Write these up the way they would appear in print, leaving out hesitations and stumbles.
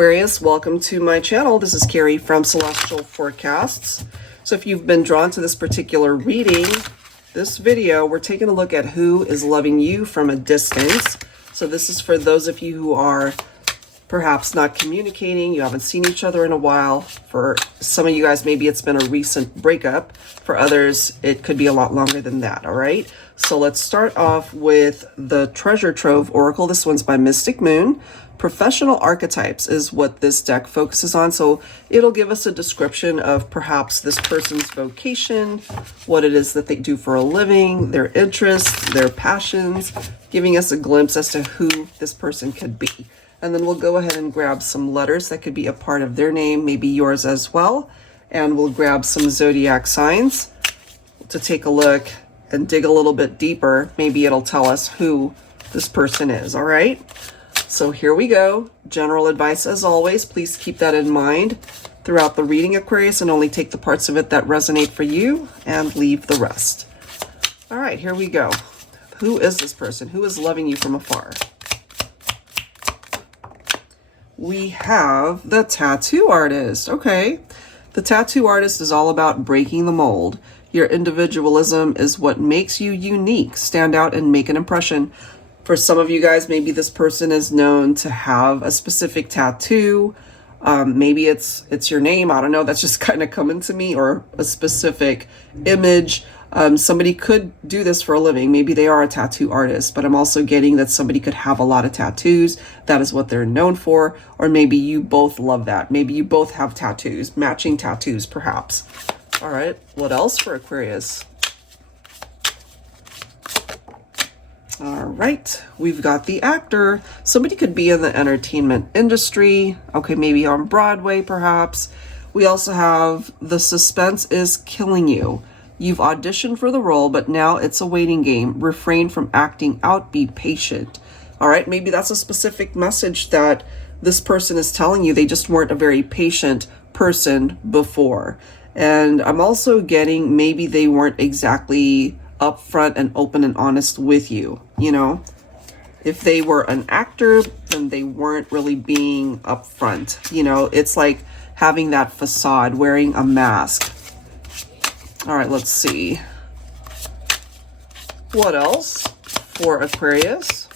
Aquarius, welcome to my channel. This is Carrie from Celestial Forecasts. So if you've been drawn to this particular reading, this video, we're taking a look at who is loving you from a distance. So this is for those of you who are perhaps not communicating, you haven't seen each other in a while. For some of you guys, maybe it's been a recent breakup. For others, it could be a lot longer than that, all right? So let's start off with the Treasure Trove Oracle. This one's by Mystic Moon. Professional archetypes is what this deck focuses on. So it'll give us a description of perhaps this person's vocation, what it is that they do for a living, their interests, their passions, giving us a glimpse as to who this person could be. And then we'll go ahead and grab some letters that could be a part of their name, maybe yours as well. And we'll grab some zodiac signs to take a look and dig a little bit deeper. Maybe it'll tell us who this person is, all right? So here we go. General advice as always. Please keep that in mind throughout the reading, Aquarius, and only take the parts of it that resonate for you and leave the rest. All right, here we go. Who is this person? Who is loving you from afar? We have the tattoo artist. Okay. The tattoo artist is all about breaking the mold. Your individualism is what makes you unique, stand out, and make an impression. For some of you guys, maybe this person is known to have a specific tattoo. Maybe it's your name. I don't know. That's just kind of coming to me, or a specific image. Somebody could do this for a living. Maybe they are a tattoo artist, but I'm also getting that somebody could have a lot of tattoos. That is what they're known for. Or maybe you both love that. Maybe you both have tattoos, matching tattoos, perhaps. All right. What else for Aquarius? All right, we've got the actor. Somebody could be in the entertainment industry. Okay, maybe on Broadway, perhaps. We also have the suspense is killing you. You've auditioned for the role, but now it's a waiting game. Refrain from acting out, be patient. All right, maybe that's a specific message that this person is telling you. They just weren't a very patient person before. And I'm also getting maybe they weren't exactly upfront and open and honest with you. You know, if they were an actor, then they weren't really being upfront. You know, it's like having that facade, wearing a mask. All right, let's see. What else for Aquarius?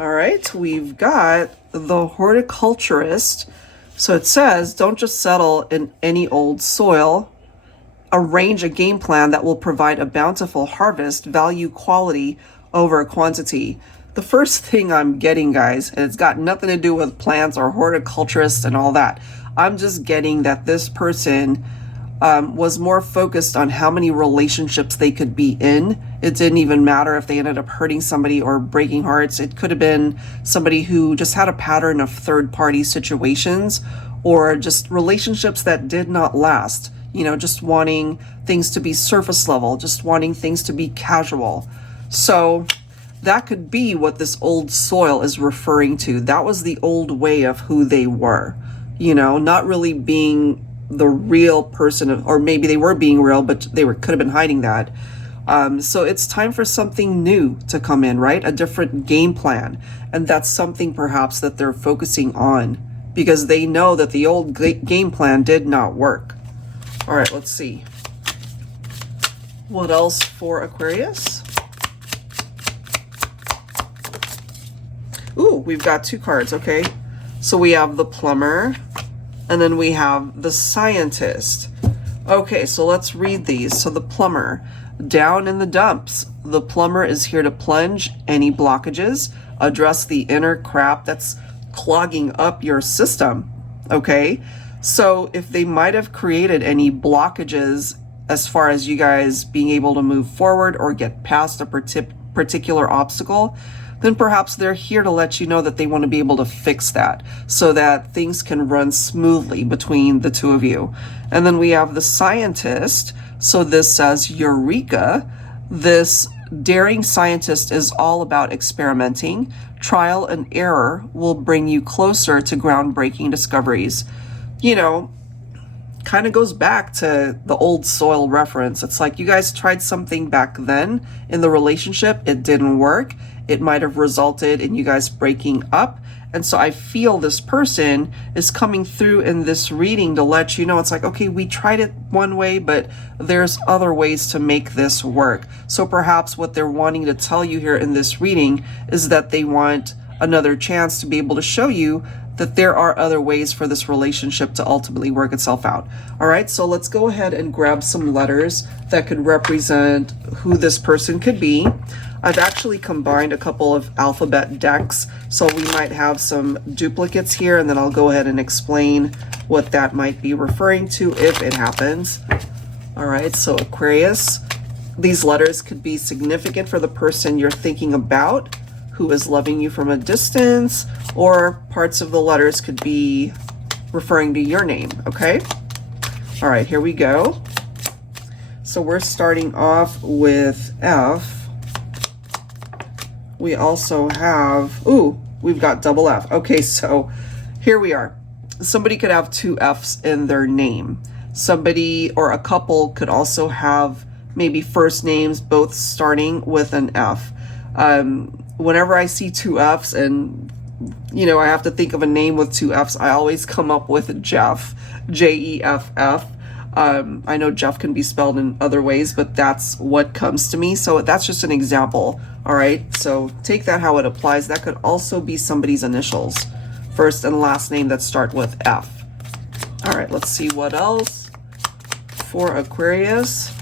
All right, we've got the horticulturist. So it says, don't just settle in any old soil. Arrange a game plan that will provide a bountiful harvest, value quality over quantity. The first thing I'm getting, guys, and it's got nothing to do with plants or horticulturists and all that. I'm just getting that this person was more focused on how many relationships they could be in. It didn't even matter if they ended up hurting somebody or breaking hearts. It could have been somebody who just had a pattern of third-party situations or just relationships that did not last. You know, just wanting things to be surface level, just wanting things to be casual. So that could be what this old soil is referring to. That was the old way of who they were, you know, not really being the real person, or maybe they were being real, but they could have been hiding that. So it's time for something new to come in, right? A different game plan. And that's something perhaps that they're focusing on because they know that the old game plan did not work. All right, let's see. What else for Aquarius? Ooh, we've got two cards, okay. So we have the plumber, and then we have the scientist. Okay, so let's read these. So the plumber, down in the dumps. The plumber is here to plunge any blockages, address the inner crap that's clogging up your system, okay? So if they might have created any blockages as far as you guys being able to move forward or get past a particular obstacle, then perhaps they're here to let you know that they want to be able to fix that so that things can run smoothly between the two of you. And then we have the scientist. So this says, Eureka. This daring scientist is all about experimenting. Trial and error will bring you closer to groundbreaking discoveries. You know, kind of goes back to the old soil reference. It's like you guys tried something back then in the relationship. It didn't work. It might have resulted in you guys breaking up. And so I feel this person is coming through in this reading to let you know, it's like, okay, we tried it one way, but there's other ways to make this work. So perhaps what they're wanting to tell you here in this reading is that they want another chance to be able to show you that there are other ways for this relationship to ultimately work itself out. All right, so let's go ahead and grab some letters that could represent who this person could be. I've actually combined a couple of alphabet decks, so we might have some duplicates here, and then I'll go ahead and explain what that might be referring to if it happens. All right, so Aquarius, these letters could be significant for the person you're thinking about, who is loving you from a distance, or parts of the letters could be referring to your name, okay? All right, here we go. So we're starting off with F. We also have, ooh, we've got double F. Okay, so here we are. Somebody could have two F's in their name. Somebody or a couple could also have maybe first names both starting with an F. Whenever I see two F's and, you know, I have to think of a name with two F's, I always come up with Jeff, J-E-F-F. I know Jeff can be spelled in other ways, but that's what comes to me. So that's just an example. All right. So take that how it applies. That could also be somebody's initials, first and last name that start with F. All right. Let's see what else for Aquarius.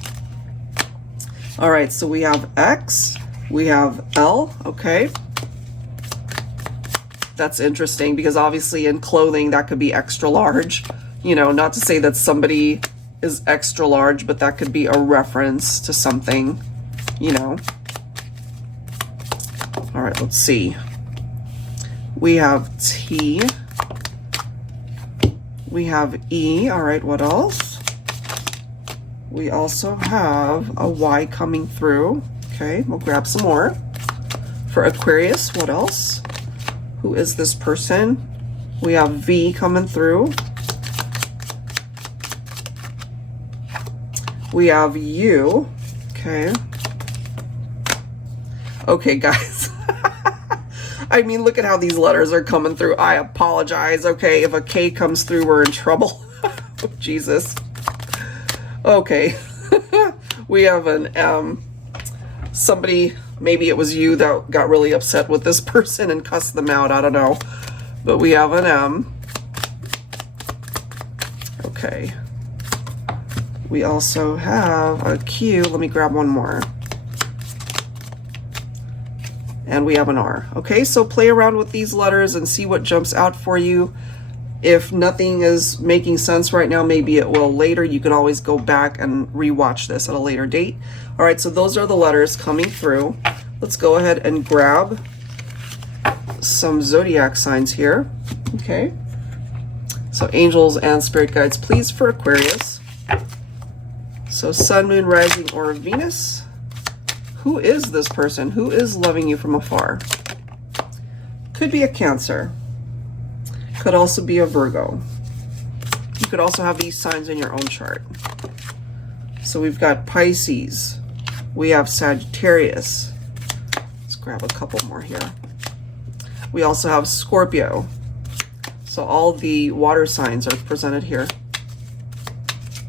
All right. So we have X. We have L, okay. That's interesting because obviously in clothing that could be extra large. You know, not to say that somebody is extra large, but that could be a reference to something, you know. All right, let's see. We have T. We have E. All right, what else? We also have a Y coming through. Okay, we'll grab some more. For Aquarius, what else? Who is this person? We have V coming through. We have U. Okay. Okay, guys. I mean, look at how these letters are coming through. I apologize. Okay, if a K comes through, we're in trouble. Oh, Jesus. Okay. We have an M. Somebody, maybe it was you that got really upset with this person and cussed them out. I don't know. But we have an M. Okay. We also have a Q. Let me grab one more. And we have an R. Okay, so play around with these letters and see what jumps out for you. If nothing is making sense right now, maybe it will later. You can always go back and rewatch this at a later date. All right, so those are the letters coming through. Let's go ahead and grab some zodiac signs here. Okay. So angels and spirit guides, please, for Aquarius. So sun, moon, rising, or Venus. Who is this person? Who is loving you from afar? Could be a Cancer. Could also be a Virgo. You could also have these signs in your own chart. So we've got Pisces. We have Sagittarius. Let's grab a couple more here. We also have Scorpio. So all the water signs are presented here.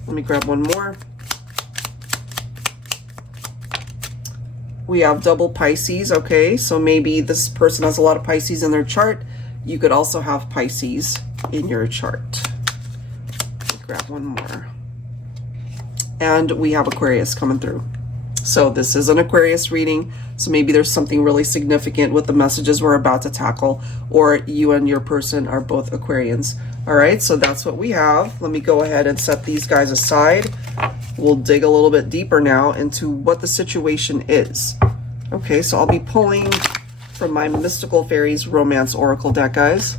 Let me grab one more. We have double Pisces. Okay, so maybe this person has a lot of Pisces in their chart. You could also have Pisces in your chart. Let me grab one more. And we have Aquarius coming through. So this is an Aquarius reading. So maybe there's something really significant with the messages we're about to tackle, or you and your person are both Aquarians. All right, so that's what we have. Let me go ahead and set these guys aside. We'll dig a little bit deeper now into what the situation is. Okay, so I'll be pulling from my Mystical Fairies Romance Oracle deck, guys.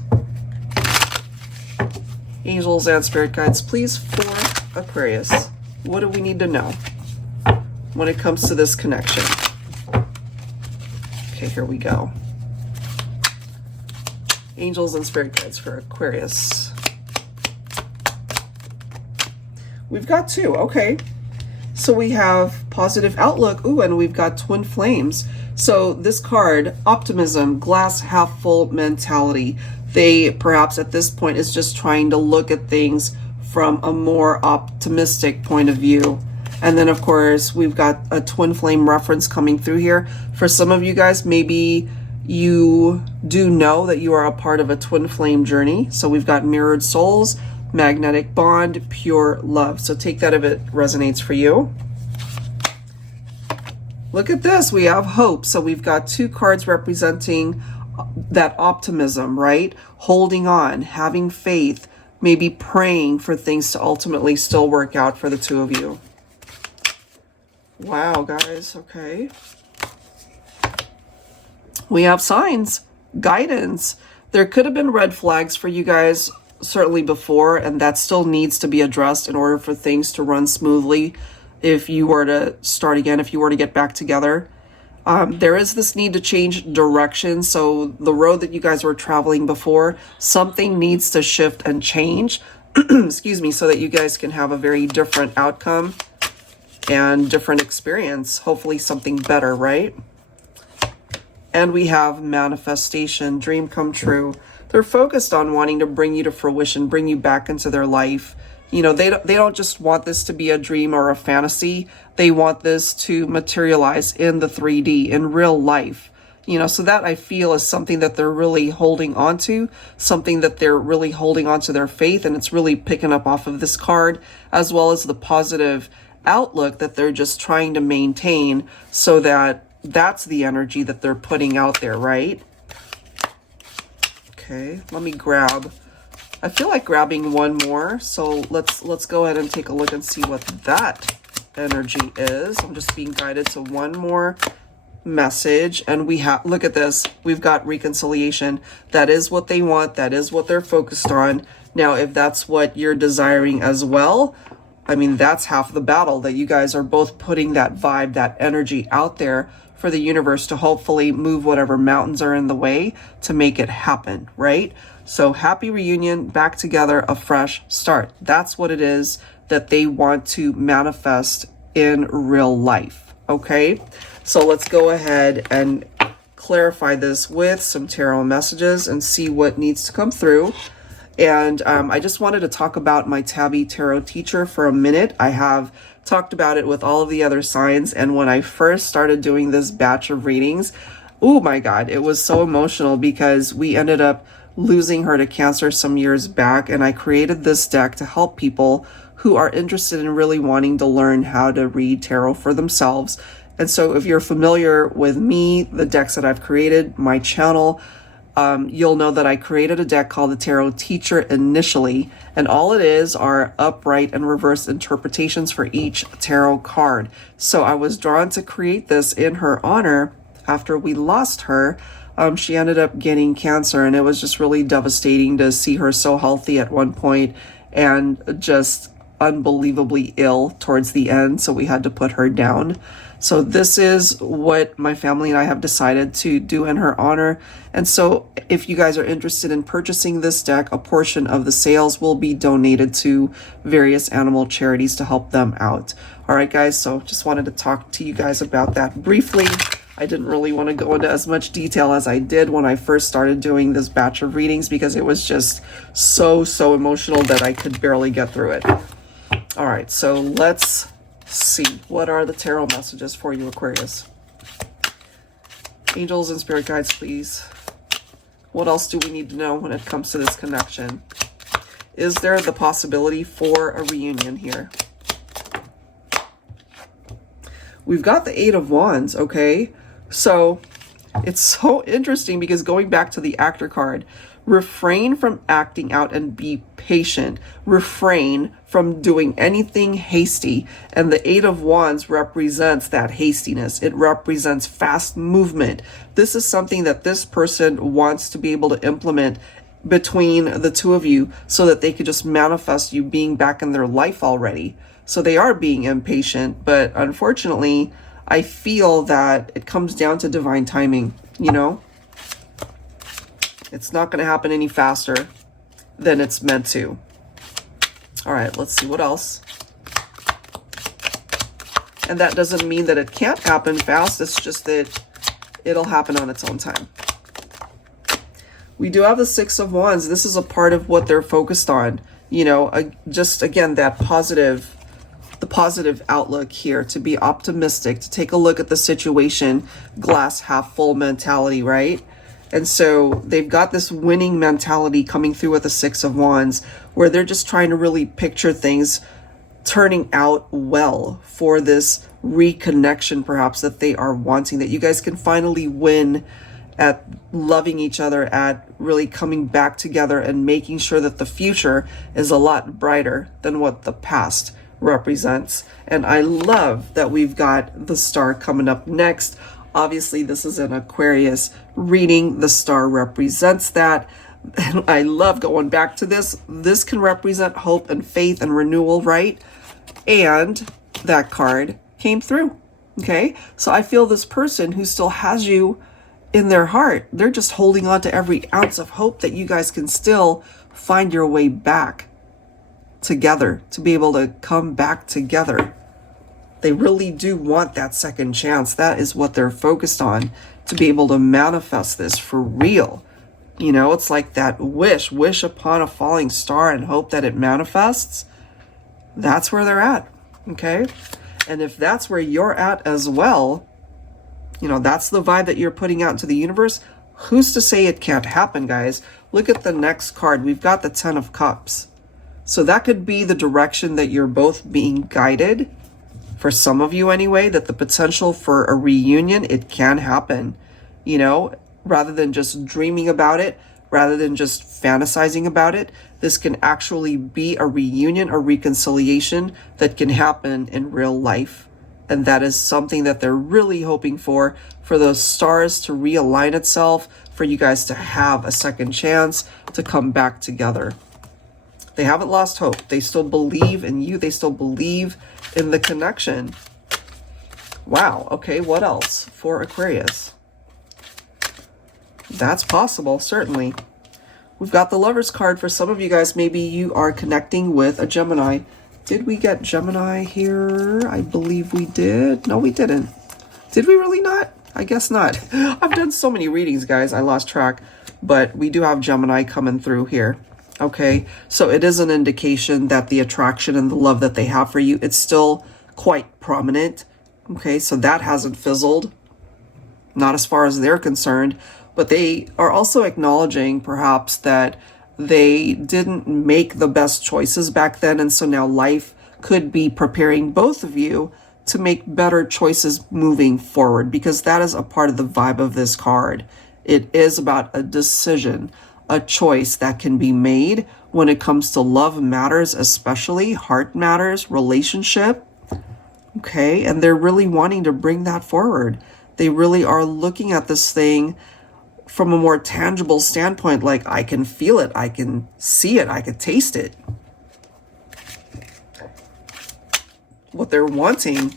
Angels and spirit guides, please, for Aquarius. What do we need to know when it comes to this connection? Okay, here we go. Angels and spirit guides for Aquarius. We've got two. Okay. So we have positive outlook. Ooh, and we've got twin flames. So this card, optimism, glass half full mentality. They perhaps at this point is just trying to look at things from a more optimistic point of view. And then of course we've got a twin flame reference coming through here. For some of you guys, maybe you do know that you are a part of a twin flame journey. So we've got mirrored souls, magnetic bond, pure love. So take that if it resonates for you. Look at this, we have hope. So we've got two cards representing that optimism, right? Holding on, having faith, maybe praying for things to ultimately still work out for the two of you. Wow, guys, okay. We have signs, guidance. There could have been red flags for you guys certainly before, and that still needs to be addressed in order for things to run smoothly. If you were to start again, if you were to get back together, there is this need to change direction. So the road that you guys were traveling before, something needs to shift and change, excuse me, so that you guys can have a very different outcome and different experience, hopefully something better, right? And we have manifestation, dream come true. They're focused on wanting to bring you to fruition, bring you back into their life. You know, they don't just want this to be a dream or a fantasy. They want this to materialize in the 3D, in real life. You know, so that I feel is something that they're really holding on to, something that they're really holding on to their faith, and it's really picking up off of this card, as well as the positive outlook that they're just trying to maintain, so that that's the energy that they're putting out there, right? Okay, let me grab. I feel like grabbing one more, so let's go ahead and take a look and see what that energy is. I'm just being guided to one more message, and we have, look at this, we've got reconciliation. That is what they want, that is what they're focused on. Now, if that's what you're desiring as well, I mean, that's half the battle, that you guys are both putting that vibe, that energy out there for the universe to hopefully move whatever mountains are in the way to make it happen, right? So happy reunion, back together, a fresh start. That's what it is that they want to manifest in real life, okay? So let's go ahead and clarify this with some tarot messages and see what needs to come through. And I just wanted to talk about my Tabby Tarot teacher for a minute. I have talked about it with all of the other signs, and when I first started doing this batch of readings, oh my God, it was so emotional because we ended up losing her to cancer some years back, and I created this deck to help people who are interested in really wanting to learn how to read tarot for themselves. And so if you're familiar with me, the decks that I've created, my channel, you'll know that I created a deck called the Tarot Teacher initially, and all it is are upright and reverse interpretations for each tarot card. So I was drawn to create this in her honor. After we lost her, she ended up getting cancer, and it was just really devastating to see her so healthy at one point and just unbelievably ill towards the end, so we had to put her down. So this is what my family and I have decided to do in her honor. And so if you guys are interested in purchasing this deck, a portion of the sales will be donated to various animal charities to help them out. All right, guys, so just wanted to talk to you guys about that briefly. I didn't really want to go into as much detail as I did when I first started doing this batch of readings because it was just so emotional that I could barely get through it. All right, so let's see. What are the tarot messages for you, Aquarius? Angels and spirit guides, please. What else do we need to know when it comes to this connection? Is there the possibility for a reunion here? We've got the Eight of Wands, okay? So it's so interesting because going back to the Actor card, refrain from acting out and be patient. Refrain from doing anything hasty. And the Eight of Wands represents that hastiness. It represents fast movement. This is something that this person wants to be able to implement between the two of you so that they could just manifest you being back in their life already. So they are being impatient, but unfortunately, I feel that it comes down to divine timing, you know? It's not going to happen any faster than it's meant to. All right, let's see what else. And that doesn't mean that it can't happen fast. It's just that It'll happen on its own time. We do have the Six of Wands. This is a part of what they're focused on. You know, just again, the positive outlook here, to be optimistic, to take a look at the situation, glass half full mentality, right? And so they've got this winning mentality coming through with the Six of Wands, where they're just trying to really picture things turning out well for this reconnection, perhaps, that they are wanting, that you guys can finally win at loving each other, at really coming back together and making sure that the future is a lot brighter than what the past represents. And I love that we've got the star coming up next. Obviously, this is an Aquarius reading. The star represents that. And I love going back to this. This can represent hope and faith and renewal, right? And that card came through. Okay, so I feel this person who still has you in their heart, they're just holding on to every ounce of hope that you guys can still find your way back together, to be able to come back together. They really do want that second chance. That is what they're focused on, to be able to manifest this for real. You know, it's like that wish upon a falling star and hope that it manifests. That's where they're at. Okay, and if that's where you're at as well, you know, that's the vibe that you're putting out into the universe. Who's to say it can't happen, guys? Look at the next card. We've got the Ten of Cups. So that could be the direction that you're both being guided, for some of you anyway, that the potential for a reunion, it can happen, you know, rather than just dreaming about it, rather than just fantasizing about it. This can actually be a reunion, a reconciliation that can happen in real life. And that is something that they're really hoping for those stars to realign itself, for you guys to have a second chance to come back together. They haven't lost hope. They still believe in you. They still believe in the connection. Wow. Okay, what else for Aquarius? That's possible, certainly. We've got the Lovers card. For some of you guys, maybe you are connecting with a Gemini. Did we get Gemini here? I believe we did. No, we didn't. Did we really not? I guess not. I've done so many readings, guys. I lost track. But we do have Gemini coming through here. Okay, so it is an indication that the attraction and the love that they have for you, it's still quite prominent. Okay, so that hasn't fizzled. Not as far as they're concerned. But they are also acknowledging, perhaps, that they didn't make the best choices back then, and so now life could be preparing both of you to make better choices moving forward, because that is a part of the vibe of this card. It is about a decision, a choice that can be made when it comes to love matters, especially heart matters, relationship. Okay, and they're really wanting to bring that forward. They really are looking at this thing from a more tangible standpoint, like I can feel it, I can see it, I can taste it. What they're wanting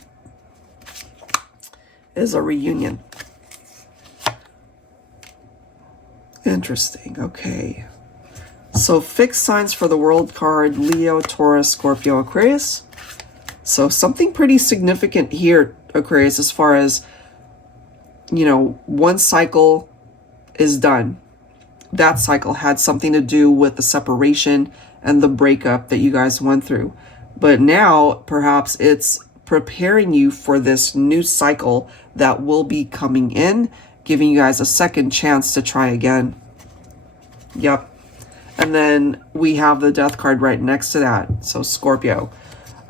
is a reunion. Interesting, okay. So fixed signs for the World card, Leo, Taurus, Scorpio, Aquarius. So something pretty significant here, Aquarius, as far as, you know, one cycle is done. That cycle had something to do with the separation and the breakup that you guys went through. But now perhaps it's preparing you for this new cycle that will be coming in, giving you guys a second chance to try again. Yep. And then we have the Death card right next to that. So Scorpio.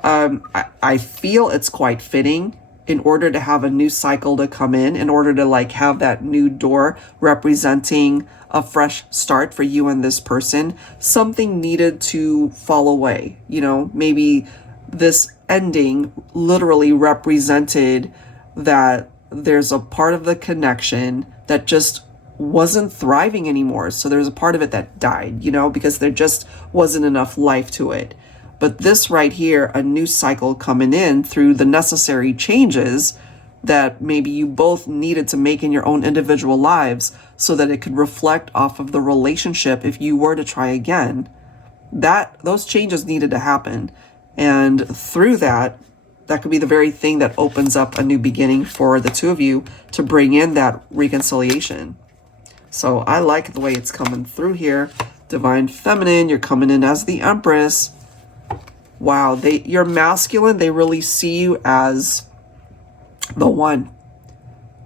I feel it's quite fitting in order to have a new cycle to come in order to like have that new door representing a fresh start for you and this person. Something needed to fall away. You know, maybe this ending literally represented that there's a part of the connection that just wasn't thriving anymore. So there's a part of it that died, you know, because there just wasn't enough life to it. But this right here, a new cycle coming in through the necessary changes that maybe you both needed to make in your own individual lives so that it could reflect off of the relationship if you were to try again. Those changes needed to happen. And through that That could be the very thing that opens up a new beginning for the two of you to bring in that reconciliation. So I like the way it's coming through here. Divine Feminine, you're coming in as the Empress. Wow, you're masculine. They really see you as the one.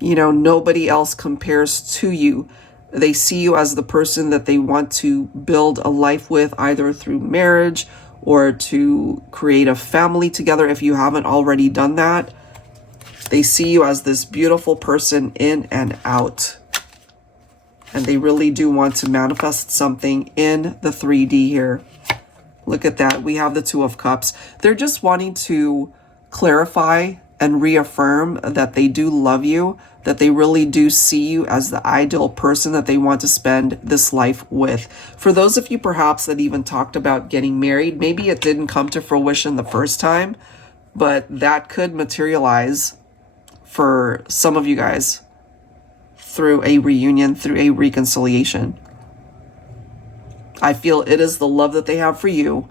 You know, nobody else compares to you. They see you as the person that they want to build a life with, either through marriage or to create a family together if you haven't already done that. They see you as this beautiful person in and out. And they really do want to manifest something in the 3D here. Look at that. We have the Two of Cups. They're just wanting to clarify and reaffirm that they do love you, that they really do see you as the ideal person that they want to spend this life with. For those of you perhaps that even talked about getting married, maybe it didn't come to fruition the first time, but that could materialize for some of you guys through a reunion, through a reconciliation. I feel it is the love that they have for you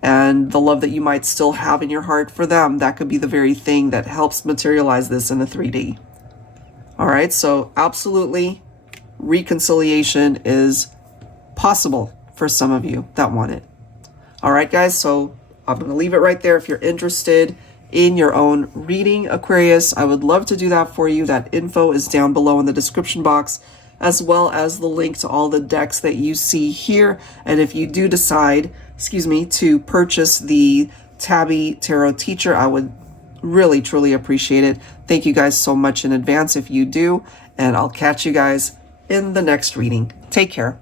and the love that you might still have in your heart for them. That could be the very thing that helps materialize this in the 3D. All right, so absolutely, reconciliation is possible for some of you that want it. All right, guys, so I'm going to leave it right there. If you're interested in your own reading, Aquarius, I would love to do that for you. That info is down below in the description box, as well as the link to all the decks that you see here. And if you do decide, to purchase the Tabby Tarot Teacher, I would really, truly appreciate it. Thank you guys so much in advance if you do, and I'll catch you guys in the next reading. Take care.